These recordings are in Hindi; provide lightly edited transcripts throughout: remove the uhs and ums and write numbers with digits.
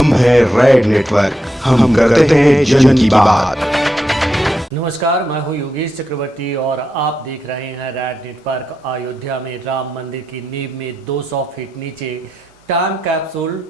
हम है रेड नेटवर्क, हम करते हैं जन की बात। नमस्कार, मैं हूं योगेश चक्रवर्ती और आप देख रहे हैं रेड नेटवर्क। अयोध्या में राम मंदिर की नींव में 200 फीट नीचे टाइम कैप्सूल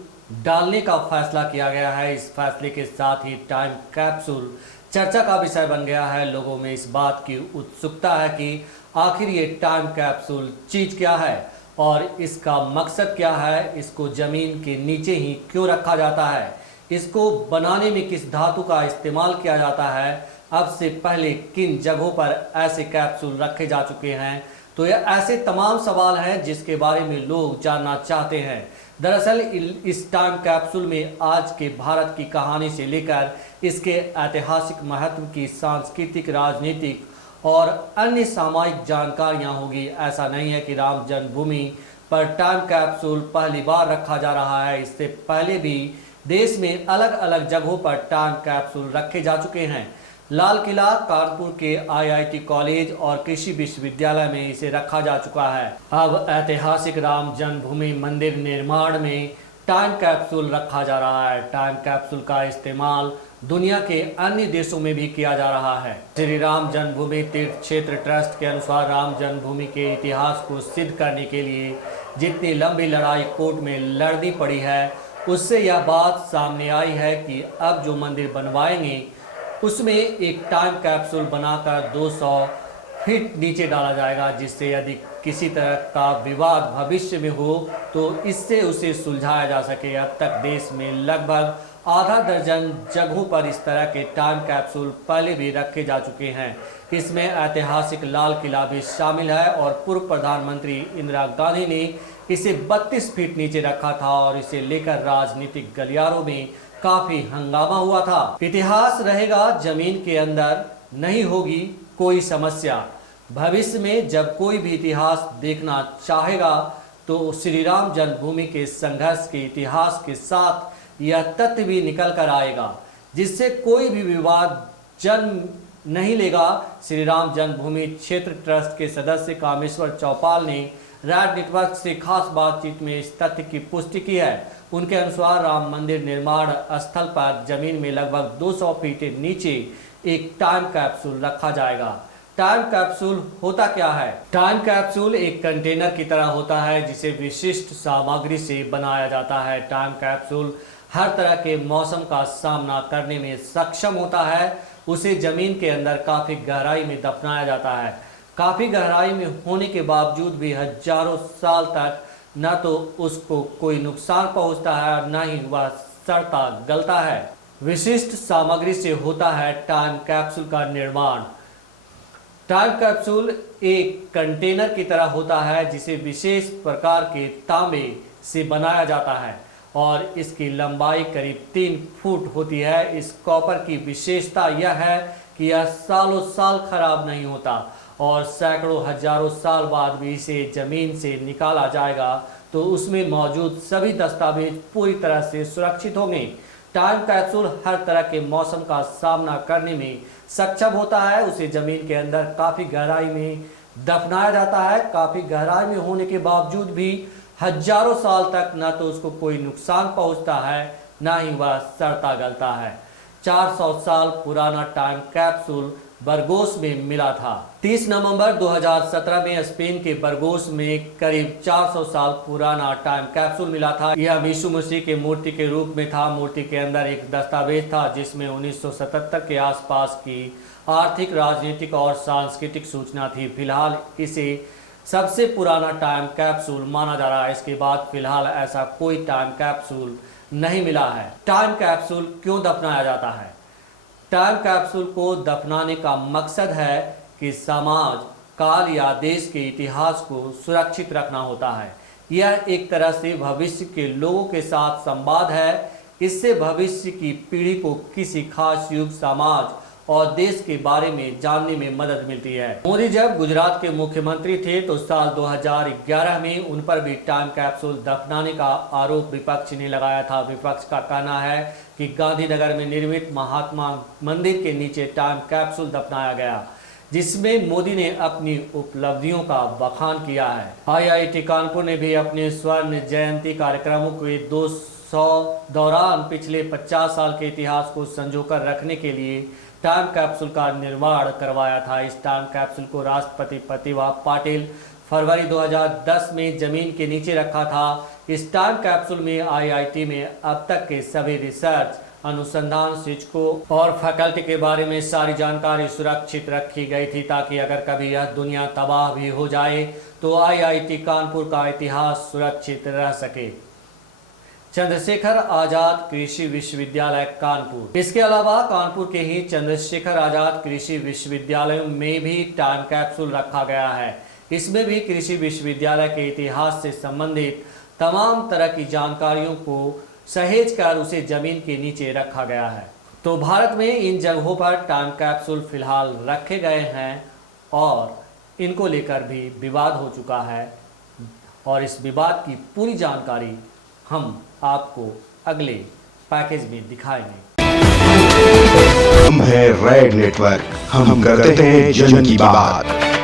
डालने का फैसला किया गया है। इस फैसले के साथ ही टाइम कैप्सूल चर्चा का विषय बन गया है। लोगों में इस बात की उत्सुकता है कि आखिर ये टाइम कैप्सूल चीज क्या है और इसका मकसद क्या है, इसको जमीन के नीचे ही क्यों रखा जाता है, इसको बनाने में किस धातु का इस्तेमाल किया जाता है, अब से पहले किन जगहों पर ऐसे कैप्सूल रखे जा चुके हैं। तो ये ऐसे तमाम सवाल हैं जिसके बारे में लोग जानना चाहते हैं। दरअसल इस टाइम कैप्सूल में आज के भारत की कहानी से लेकर इसके ऐतिहासिक महत्व की सांस्कृतिक, राजनीतिक और अन्य सामाजिक जानकारियां होगी। ऐसा नहीं है कि राम जन्मभूमि पर टाइम कैप्सूल पहली बार रखा जा रहा है। इससे पहले भी देश में अलग अलग जगहों पर टाइम कैप्सूल रखे जा चुके हैं। लाल किला, कानपुर के आईआईटी कॉलेज और कृषि विश्वविद्यालय में इसे रखा जा चुका है। अब ऐतिहासिक राम जन्मभूमि मंदिर निर्माण में टाइम कैप्सूल रखा जा रहा है। टाइम कैप्सूल का इस्तेमाल दुनिया के अन्य देशों में भी किया जा रहा है। श्री राम जन्मभूमि तीर्थ क्षेत्र ट्रस्ट के अनुसार राम जन्मभूमि के इतिहास को सिद्ध करने के लिए जितनी लंबी लड़ाई कोर्ट में लड़नी पड़ी है, उससे यह बात सामने आई है कि अब जो मंदिर बनवाएंगे उसमें एक टाइम कैप्सूल बनाकर 200 फीट नीचे डाला जाएगा, जिससे यदि किसी तरह का विवाद भविष्य में हो तो इससे उसे सुलझाया जा सके। अब तक देश में लगभग आधा दर्जन जगहों पर इस तरह के टाइम कैप्सूल पहले भी रखे जा चुके हैं। इसमें ऐतिहासिक लाल किला भी शामिल है और पूर्व प्रधानमंत्री इंदिरा गांधी ने इसे 32 फीट नीचे रखा था और इसे लेकर राजनीतिक गलियारों में काफी हंगामा हुआ था। इतिहास रहेगा, जमीन के अंदर नहीं होगी कोई समस्या। भविष्य में जब कोई भी इतिहास देखना चाहेगा तो श्री राम जन्मभूमि के संघर्ष के इतिहास के साथ यह तथ्य भी निकल कर आएगा, जिससे कोई भी विवाद जन्म नहीं लेगा। श्री राम जन्मभूमि क्षेत्र ट्रस्ट के सदस्य कामेश्वर चौपाल ने रेड नेटवर्क से खास बातचीत में इस तथ्य की पुष्टि की है। उनके अनुसार राम मंदिर निर्माण स्थल पर जमीन में लगभग 200 फीट नीचे एक टाइम कैप्सूल रखा जाएगा। टाइम कैप्सूल होता क्या है? टाइम कैप्सूल एक कंटेनर की तरह होता है जिसे विशिष्ट सामग्री से बनाया जाता है। टाइम कैप्सूल हर तरह के मौसम का सामना करने में सक्षम होता है। उसे जमीन के अंदर काफी गहराई में दफनाया जाता है। काफी गहराई में होने के बावजूद भी हजारों साल तक न तो उसको कोई नुकसान पहुंचता है और न ही वह सड़ता गलता है। विशिष्ट सामग्री से होता है टाइम कैप्सूल का निर्माण। टाइम कैप्सूल एक कंटेनर की तरह होता है जिसे विशेष प्रकार के तांबे से बनाया जाता है और इसकी लंबाई करीब 3 फुट होती है। इस कॉपर की विशेषता यह है कि यह सालों साल खराब नहीं होता और सैकड़ों हजारों साल बाद भी इसे जमीन से निकाला जाएगा तो उसमें मौजूद सभी दस्तावेज पूरी तरह से सुरक्षित होंगे। टाइम कैप्सूल हर तरह के मौसम का सामना करने में सक्षम होता है। उसे जमीन के अंदर काफी गहराई में दफनाया जाता है। काफी गहराई में होने के बावजूद भी हजारों साल तक न तो उसको कोई नुकसान पहुंचता है न ही वह सड़ता गलता है। 400 साल पुराना टाइम कैप्सूल बरगोस में मिला था। 30 नवंबर 2017 में स्पेन के बरगोस में करीब 400 साल पुराना टाइम कैप्सूल मिला था। यह यीशु मसीह के मूर्ति के रूप में था। मूर्ति के अंदर एक दस्तावेज था जिसमें 1977 के आसपास की आर्थिक, राजनीतिक और सांस्कृतिक सूचना थी। फिलहाल इसे सबसे पुराना टाइम कैप्सूल माना जा रहा है। इसके बाद फिलहाल ऐसा कोई टाइम कैप्सूल नहीं मिला है। टाइम कैप्सूल क्यों दफनाया जाता है? टाइम कैप्सूल को दफनाने का मकसद है कि समाज, काल या देश के इतिहास को सुरक्षित रखना होता है। यह एक तरह से भविष्य के लोगों के साथ संवाद है। इससे भविष्य की पीढ़ी को किसी खास युग, समाज और देश के बारे में जानने में मदद मिलती है। मोदी जब गुजरात के मुख्यमंत्री थे तो साल 2011 में उन पर भी टाइम कैप्सूल दफनाने का आरोप विपक्ष ने लगाया था। विपक्ष का कहना है कि गांधीनगर में निर्मित महात्मा मंदिर के नीचे टाइम कैप्सूल दफनाया गया। जिसमें मोदी ने अपनी उपलब्धियों का बखान किया है। आईआईटी कानपुर ने भी अपने स्वर्ण जयंती कार्यक्रमों के 200 दौरान पिछले 50 साल के इतिहास को संजोकर रखने के लिए टाइम कैप्सूल का निर्माण करवाया था। इस टाइम कैप्सूल को राष्ट्रपति प्रतिभा पाटिल फरवरी 2010 में जमीन के नीचे रखा था। इस टाइम कैप्सूल में आईआईटी में अब तक के सभी रिसर्च, अनुसंधान, शिक्षकों और फैकल्टी के बारे में सारी जानकारी सुरक्षित रखी गई थी, ताकि अगर कभी यह दुनिया तबाह भी हो जाए तो आईआईटी कानपुर का इतिहास सुरक्षित रह सके। चंद्रशेखर आजाद कृषि विश्वविद्यालय कानपुर। इसके अलावा कानपुर के ही चंद्रशेखर आजाद कृषि विश्वविद्यालय में भी टाइम कैप्सूल रखा गया है। इसमें भी कृषि विश्वविद्यालय के इतिहास से संबंधित तमाम तरह की जानकारियों को सहेज कर उसे जमीन के नीचे रखा गया है। तो भारत में इन जगहों पर टाइम कैप्सूल फिलहाल रखे गए हैं और इनको लेकर भी विवाद हो चुका है, और इस विवाद की पूरी जानकारी हम आपको अगले पैकेज में दिखाएंगे। हम हैं रेड नेटवर्क, हम करते हैं जन की बात।